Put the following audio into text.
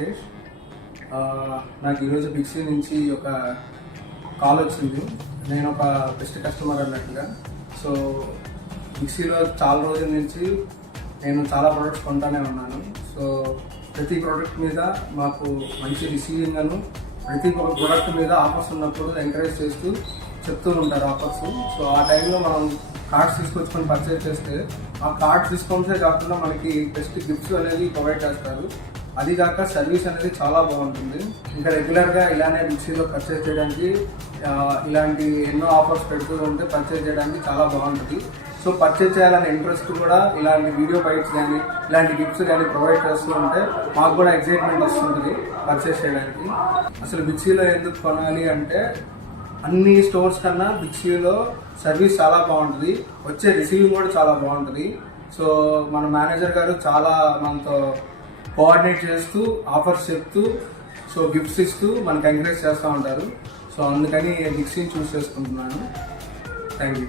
వెంకటేష్. నాకు ఈరోజు బిక్సీ నుంచి ఒక కాల్ వచ్చింది. నేను ఒక బెస్ట్ కస్టమర్ అన్నట్టుగా. సో బిక్సీలో చాలా రోజుల నుంచి నేను చాలా ప్రోడక్ట్స్ కొంటానే ఉన్నాను. సో ప్రతి ప్రోడక్ట్ మీద మాకు మంచి రిసీవింగ్ అను, ప్రతి ఒక్క ప్రోడక్ట్ మీద ఆఫర్స్ ఉన్నప్పుడు ఎంకరేజ్ చేస్తూ చెప్తూ ఉంటారు ఆఫర్స్. సో ఆ టైంలో మనం కార్డ్స్ తీసుకొచ్చుకొని పర్చేజ్ చేస్తే ఆ కార్డ్స్ డిస్కౌంట్సే కాకుండా మనకి బెస్ట్ గిఫ్ట్స్ అనేది ప్రొవైడ్ చేస్తారు. అది కాక సర్వీస్ అనేది చాలా బాగుంటుంది. ఇంకా రెగ్యులర్గా ఇలానే బిక్సీలో పర్చేజ్ చేయడానికి ఇలాంటి ఎన్నో ఆఫర్స్ పెడుతూ ఉంటే పర్చేజ్ చేయడానికి చాలా బాగుంటుంది. సో పర్చేజ్ చేయాలనే ఇంట్రెస్ట్ కూడా ఇలాంటి వీడియో బైట్స్ కానీ ఇలాంటి గిఫ్ట్స్ కానీ ప్రొవైడ్ చేస్తూ ఉంటే మాకు కూడా ఎక్సైట్మెంట్ వస్తుంటుంది పర్చేజ్ చేయడానికి. అసలు బిక్సీలో ఎందుకు కొనాలి అంటే అన్ని స్టోర్స్ కన్నా బిక్సీలో సర్వీస్ చాలా బాగుంటుంది, వచ్చే రిసీవింగ్ కూడా చాలా బాగుంటుంది. సో మన మేనేజర్ గారు చాలా మనతో కోఆర్డినేట్ చేస్తూ ఆఫర్స్ చెప్తూ సో గిఫ్ట్స్ ఇస్తూ మనకు ఎంకరేజ్ చేస్తూ ఉంటారు. సో అందుకని బిక్సీని చూస్ చేసుకుంటున్నాను. Thank you.